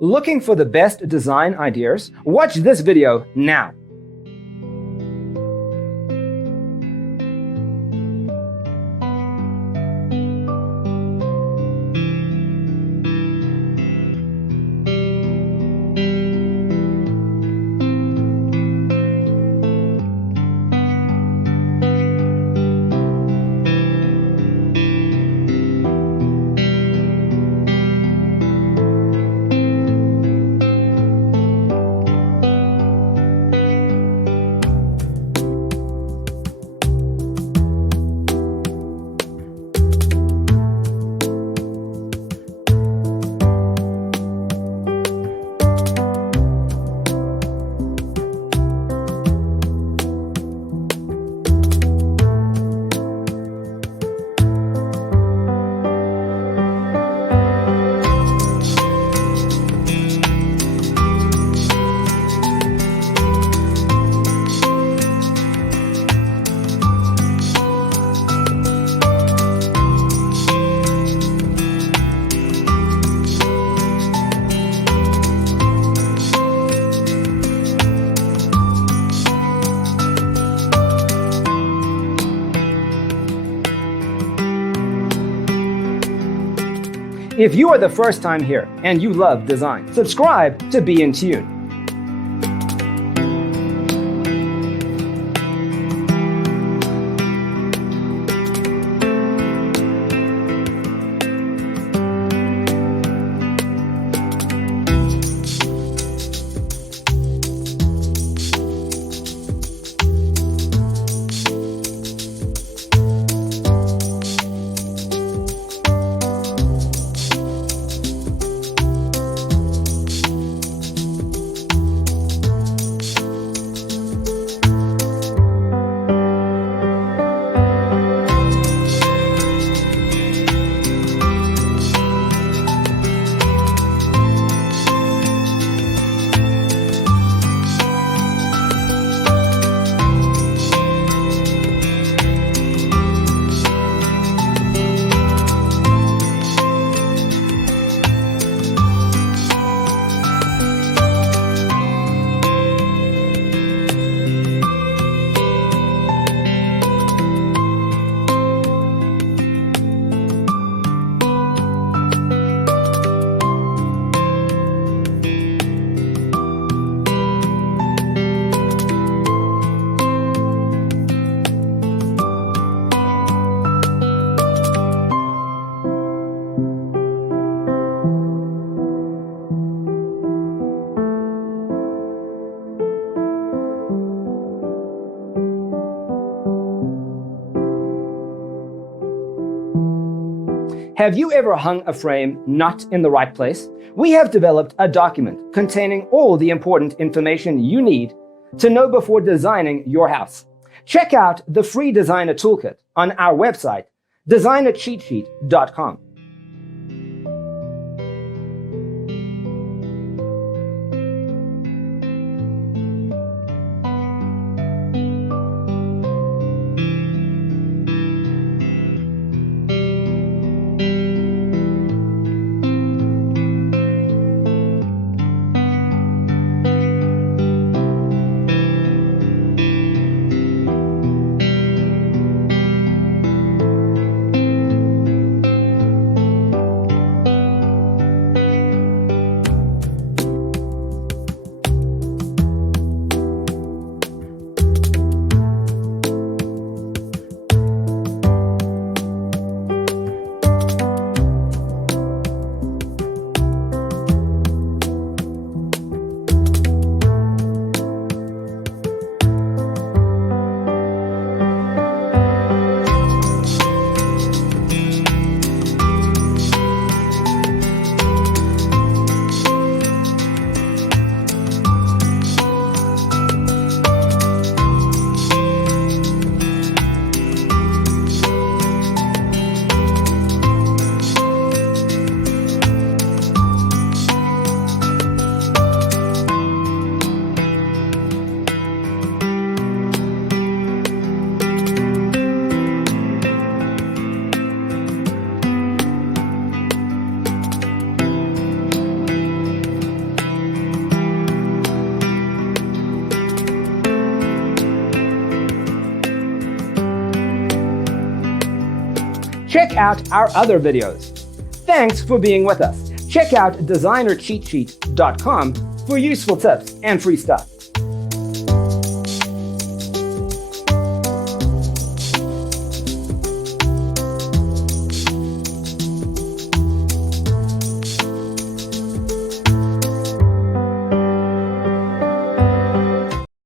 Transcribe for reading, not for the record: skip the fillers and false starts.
Looking for the best design ideas? Watch this video now. If you are the first time here and you love design, subscribe to Be in Tune. Have you ever hung a frame not in the right place? We have developed a document containing all the important information you need to know before designing your house. Check out the free designer toolkit on our website, designercheatsheet.com. check out our other videos. Thanks for being with us. Check out designercheatsheet.com for useful tips and free stuff.